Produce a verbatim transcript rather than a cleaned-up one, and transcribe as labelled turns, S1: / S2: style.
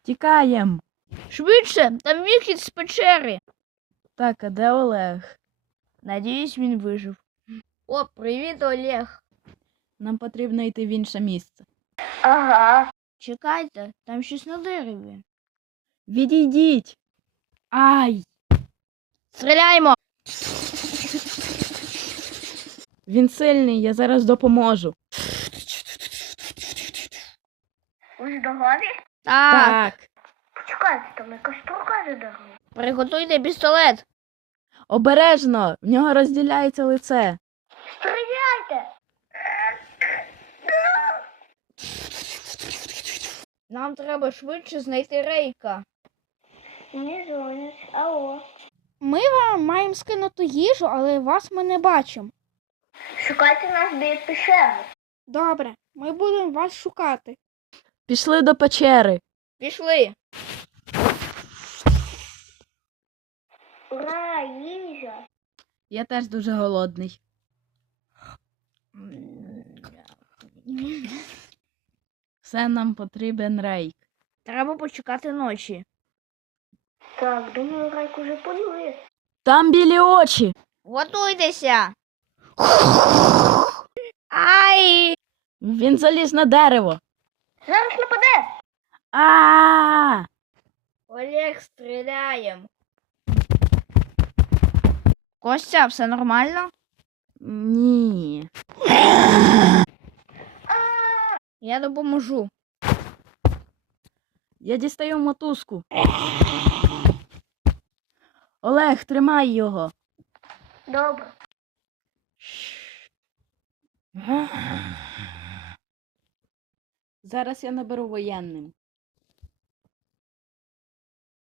S1: Тікаєм.
S2: Швидше, там вихід з печери.
S1: Так, а де Олег?
S2: Надіюсь, він вижив. О, привіт, Олег.
S1: Нам потрібно йти в інше місце.
S2: Ага. Чекайте, там щось на дереві.
S1: Відійдіть. Ай!
S2: Стріляємо!
S1: Він сильний, я зараз допоможу.
S3: Ви здорові?
S2: Так.
S1: Так.
S3: Почекайте, там якась штука за дорогою.
S2: Приготуйте пістолет.
S1: Обережно, в нього розділяється лице.
S3: Стріляйте!
S2: Нам треба швидше знайти Рейка.
S3: Мені дзвонять. Алло.
S4: Ми вам маємо скинути їжу, але вас ми не бачимо.
S3: Шукайте нас біля пещери.
S4: Добре, ми будемо вас шукати.
S1: Пішли до печери.
S2: Пішли.
S3: Ура, їжа.
S1: Я теж дуже голодний. Все нам потрібен рейк.
S2: Треба почекати ночі.
S3: Так, думаю, Райк уже полює.
S1: Там білі очі.
S2: Готуйтеся. Ай!
S1: Він заліз на дерево.
S3: Зараз нападе.
S1: А!
S2: Олег, стріляєм. Костя, все нормально?
S1: Ні.
S2: Я допоможу.
S1: Я дістаю мотузку. Олег, тримай його.
S3: Добре.
S1: Зараз я наберу воєнним.